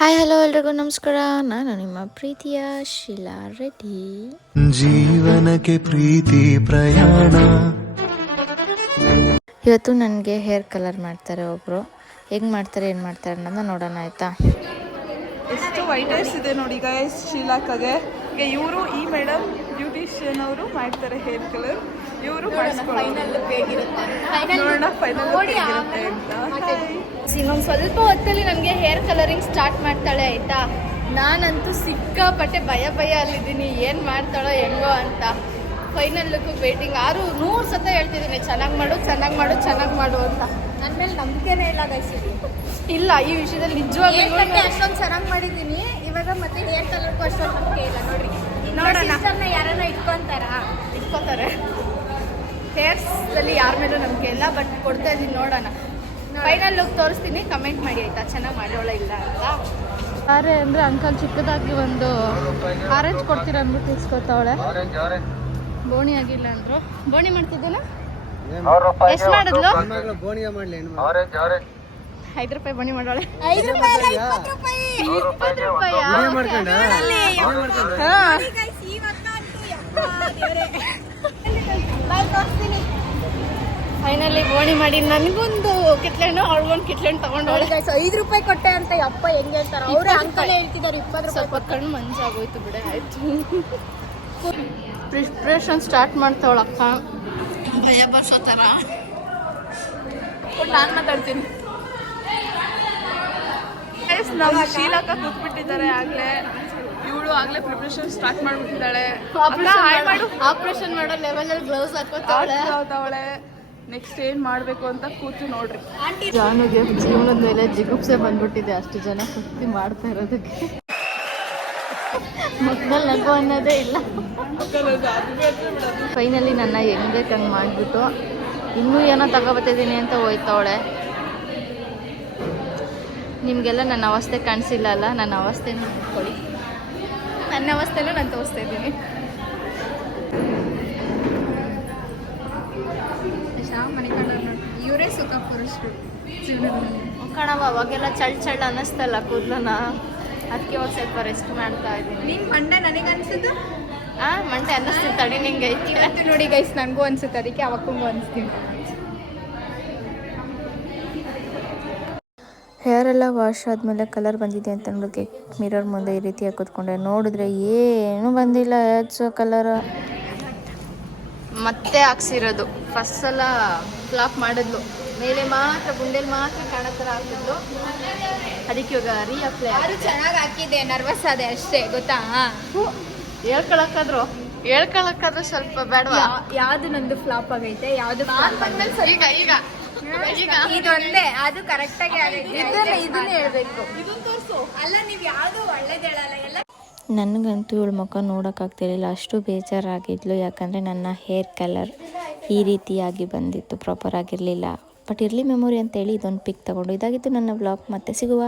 Hi hello ಎಲ್ರಿಗೂ ನಮಸ್ಕಾರ. ನಾನು ನಿಮ್ಮ ಪ್ರೀತಿಯ ಶೀಲಾ ರೆಡ್ಡಿ. ಜೀವನಕ್ಕೆ ಪ್ರೀತಿ ಪ್ರಯಾಣ. ಇವತ್ತು ನನಗೆ ಹೇರ್ ಕಲರ್ ಮಾಡ್ತಾರೆ ಒಬ್ಬರು. ಹೆಂಗೆ ಮಾಡ್ತಾರೆ ಏನು ಮಾಡ್ತಾರೆ ಅನ್ನೋದನ್ನ ನೋಡೋಣ ಆಯಿತಾ. ಎಷ್ಟು ವೈಟ್ ಹೇರ್ಸ್ ಇದೆ ನೋಡಿ ಗೈಸ್ ಶೀಲಾಕಾಗೆ. ಈಗ ಇವರು ಈ ಮೇಡಮ್ ಬ್ಯೂಟಿಷಿಯನ್ ಅವರು ಮಾಡ್ತಾರೆ ಹೇರ್ ಕಲರ್. ಇವರು ಇನ್ನೊಂದು ಸ್ವಲ್ಪ ಹೊತ್ತಲ್ಲಿ ನನಗೆ ಹೇರ್ ಕಲರಿಂಗ್ ಸ್ಟಾರ್ಟ್ ಮಾಡ್ತಾಳೆ ಆಯಿತಾ. ನಾನಂತೂ ಸಿಕ್ಕಾಪಟ್ಟೆ ಭಯ ಅಲ್ಲಿದ್ದೀನಿ, ಏನು ಮಾಡ್ತಾಳೋ ಹೆಂಗೋ ಅಂತ. Final look waiting. 100 ಸತ ಹೇಳ್ತಿದ್ದೀನಿ ಚೆನ್ನಾಗಿ ಮಾಡು ಅಂತ. ನನ್ನ ಮೇಲೆ ನಂಬಿಕೆನೇ ಇಲ್ಲ ಗೈಸ್. ಇಲ್ಲ, ಈ ವಿಷಯದಲ್ಲಿ ನಿಜವಾಗ್ಲೂ ಅಷ್ಟೊಂದು ಚೆನ್ನಾಗಿ ಮಾಡಿದ್ದೀನಿ. ಇವಾಗ ಮತ್ತೆ ಹೇರ್ ಕಲರ್ಗೂ ಅಷ್ಟೊಂದು ನಂಬಿಕೆ ಇಲ್ಲ ನೋಡ್ರಿ. ನೋಡೋಣ ಯಾರನ್ನ ಇಟ್ಕೋತಾರೆ. ಹೇರ್ಸಲ್ಲಿ ಯಾರ ಮೇಲೂ ನಂಬಿಕೆ ಇಲ್ಲ, ಬಟ್ ಕೊಡ್ತಾ ಇದ್ದೀನಿ ನೋಡೋಣ. ಫೈನಲ್ ಲುಕ್ ತೋರಿಸ್ತೀನಿ, ಕಮೆಂಟ್ ಮಾಡಿ ಆಯ್ತಾ ಚೆನ್ನಾಗಿ ಮಾಡೋಳ ಇಲ್ಲ ಅಂತ. ಯಾರೇ ಅಂದರೆ ಅಂಕಲ್ ಚಿಕ್ಕದಾಗಿ ಒಂದು ಆರೆಂಜ್ ಕೊಡ್ತೀರ ಅಂದ್ಬಿಟ್ಟು ಇಸ್ಕೊತಾವಳೆ. ಬೋಣಿ ಆಗಿಲ್ಲ ಅಂದರು. ಬೋಣಿ ಮಾಡ್ತಿದ್ದೇನ? ಎಷ್ಟು ಮಾಡಿದ್ಲು? 5 ರೂಪಾಯಿ ಬೋಣಿ ಮಾಡೋಳೆ. 5 ರೂಪಾಯಿ 20 ರೂಪಾಯಿ. ಫೈನಲಿ ಬೋಣಿ ಮಾಡಿ ನನಗೊಂದು ಕಿತ್ಲೆಣ್ಣು ಅವಳಿಗೊಂದು ಕಿತ್ಲೆಣ್ಣು ತಗೊಂಡವಳೆ. 5 ರೂಪಾಯಿ ಕೊಟ್ಟೆ ಅಂತ ಯಪ್ಪ ಹೆಂಗೆ ಹೇಳ್ತಾರೆ ಅವರು. ಅಂಕಲೇ ಹೇಳ್ತಿದ್ದಾರೆ 20 ರೂಪಾಯಿ. ಸ್ವಲ್ಪ ಕಣ್ಣು ಮಂಜಾಗೋಯ್ತು ಬಿಡೆ. ಆಯ್ತು, ಪ್ರಿಪ್ರೇಷನ್ ಸ್ಟಾರ್ಟ್ ಮಾಡ್ತಾವಳಕ್ಕ. ಭಯ ಬರ್ಸೋ ಥರ ನಾನು ಮಾತಾಡ್ತೀನಿ. ನಮ್ಮ ಶೀಲಾಕ ಕೂತ್ಬಿಟ್ಟಿದ್ದಾರೆ ಆಗ್ಲೇ. ಇವಳು ಆಗ್ಲೇ ಪ್ರಿಪ್ರೇಷನ್ ಸ್ಟಾರ್ಟ್ ಮಾಡ್ಬಿಟ್ಟಿದ್ದಾಳೆ. ಆಪರೇಷನ್ ಮಾಡೋ ಲೆವೆಲಲ್ಲಿ ಗ್ಲೌಸ್ ಹಾಕೋತಾವಳೆ. ನೆಕ್ಸ್ಟ್ ಏನ್ ಮಾಡ್ಬೇಕು ಅಂತ ಕೂತು ನೋಡ್ರಿ. ಜಾನುಗೆ ಜೀವನದ ಮೇಲೆ ಜಿಗುಪ್ಸೆ ಬಂದ್ಬಿಟ್ಟಿದೆ ಅಷ್ಟು ಜನ ಸುತ್ತಿ ಮಾಡ್ತಾ ಇರೋದಕ್ಕೆ. ಮಕ್ಕಳು ನಗು ಅನ್ನೋದೇ ಇಲ್ಲ. ಫೈನಲಿ ನನ್ನ ಹೆಂಗ್ ಬೇಕಂಗೆ ಮಾಡಿಬಿಟ್ಟು ಇನ್ನೂ ಏನೋ ತಗೋಬತ್ತಿದ್ದೀನಿ ಅಂತ ಹೋಯ್ತವಳೆ. ನಿಮಗೆಲ್ಲ ನನ್ನ ಅವಸ್ಥೆ ಕಾಣಿಸಿಲ್ಲ ಅಲ್ಲ, ನನ್ನ ಅವಸ್ಥೆನೂ ನೋಡ್ಕೊಳ್ಳಿ. ನನ್ನ ಅವಸ್ಥೆನೂ ನಾನು ತೋರಿಸ್ತಾ ಇದ್ದೀನಿ. ಮನೆ ಕಡೆ ಇವರೇ ಸುಖ ಪುರುಷರು ಜೀವನದಲ್ಲಿ. ಕಣವ ಅವಾಗೆಲ್ಲ ಚಳ್ಳ ಅನ್ನಿಸ್ತಲ್ಲ ಕೂದಲನ, ಅದಕ್ಕೆ ಒಂದು ಸ್ವಲ್ಪ ರೆಸ್ಟ್ ಮಾಡ್ತಾ ಇದ್ದೀನಿ. ನಿಂಗೆ ಮಂಡೆ ನನಗೆ ಅನಿಸಿದ್ದು ಮಂಡೆ ಅನ್ನಿಸ್ತೀನಿ ತಡಿ. ನಿಂಗೆ ಐತಿ ನೋಡಿ ಗೈಸ್, ನನಗೂ ಅನಿಸುತ್ತೆ, ಅದಕ್ಕೆ ಅವಕ್ಕೂ ಅನಿಸ್ತೀನಿ. ಹೇರ್ ಎಲ್ಲ ವಾಶ್ ಆದಮೇಲೆ ಕಲರ್ ಬಂದಿದೆ ಅಂತ ಅಂದ್ಬಿಟ್ಟು ಮಿರರ್ ಮುಂದೆ ಈ ರೀತಿಯಾಗಿ ಕೂತ್ಕೊಂಡೆ. ನೋಡಿದ್ರೆ ಏನೂ ಬಂದಿಲ್ಲ ಹೆಚ್ಚು ಕಲರ್. ಮತ್ತೆ ಹಾಕ್ಸಿರೋದು. ಫಸ್ಟ್ ಸಲ ಫ್ಲಾಪ್ ಮಾಡಿದ್ಲು, ಮೇಲೆ ಮಾತ್ರ ಗುಂಡೆಲಿ ಮಾತ್ರ ಕಾಣೋ ಥರ ಹಾಕಿದ್ಲು. ಅದಕ್ಕೆ ಇವಾಗ ರೀಅಪ್ಲೈ. ಯಾರು ಚೆನ್ನಾಗಿ ಹಾಕಿದ್ದೆ, ನರ್ವಸ್ ಆದೆ ಅಷ್ಟೇ ಗೊತ್ತಾ. ಹೇಳ್ಕೊಳಕ್ಕಾದ್ರೂ ಸ್ವಲ್ಪ ಬೇಡವಾ? ಯಾವುದು ನಂದು ಫ್ಲಾಪ್ ಆಗೈತೆ, ಯಾವುದು ಈಗ ಇದೊಂದೇ ಅದು ಕರೆಕ್ಟಾಗಿ ಆಗೈತೆ. ಇದನ್ನೇ ಹೇಳ್ಬೇಕು. ಅಲ್ಲ, ನೀವು ಯಾವುದು ಒಳ್ಳೇದು ಹೇಳಲ್ಲ ಎಲ್ಲ. ನನಗಂತೂ ಇವಳು ಮುಖ ನೋಡೋಕ್ಕಾಗ್ತಿರಲಿಲ್ಲ, ಅಷ್ಟು ಬೇಜಾರಾಗಿದ್ಲು. ಯಾಕಂದರೆ ನನ್ನ ಹೇರ್ ಕಲರ್ ಈ ರೀತಿಯಾಗಿ ಬಂದಿತ್ತು, ಪ್ರಾಪರ್ ಆಗಿರಲಿಲ್ಲ. ಬಟ್ ಇರಲಿ ಮೆಮೊರಿ ಅಂತೇಳಿ ಇದೊಂದು ಪಿಕ್ ತೊಗೊಂಡು. ಇದಾಗಿತ್ತು ನನ್ನ ವ್ಲಾಗ್. ಮತ್ತೆ ಸಿಗುವ.